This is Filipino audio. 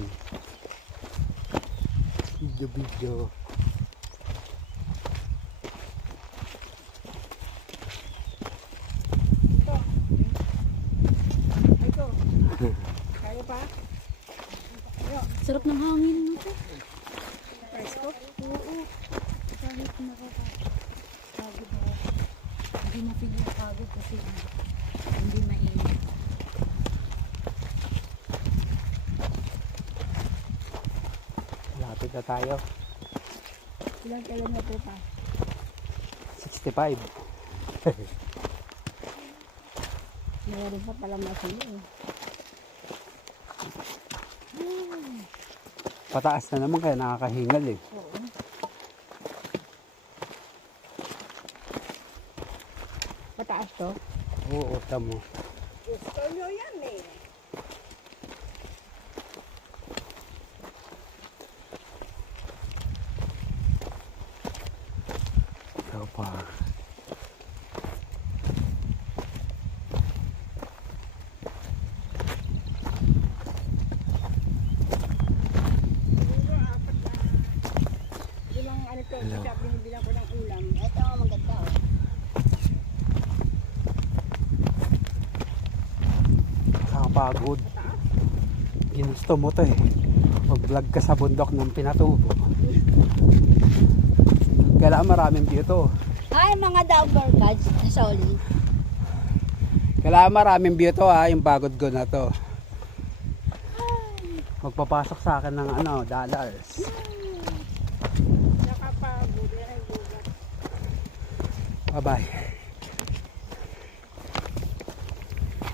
yan. Video video. Ito. Ito. Kaya pa? Sarap ng hangin nito. Presko? Oo. Kahit nakakapagod ako. Hindi yung pagod kasi hindi mainit. Lapit na tayo. Ilang kilometro pa? 65. Meron pa pala masino eh. Pataas na naman kaya nakakahingal eh. Oo. Pataas to? Oo, tamo. Gusto nyo yan eh. To, Hello. binibilang ko ng ulam. Ito, maganda. Pataas. Ginusto mo to eh. Mag-vlog ka sa bundok ng pinatubo. Kailangan maraming view. Hi mga Downbar Buds. Sorry. Kailangan maraming view to ha, yung pagod ko na to. Magpapasok sa akin ng ano, dollars. Ay. Bye-bye.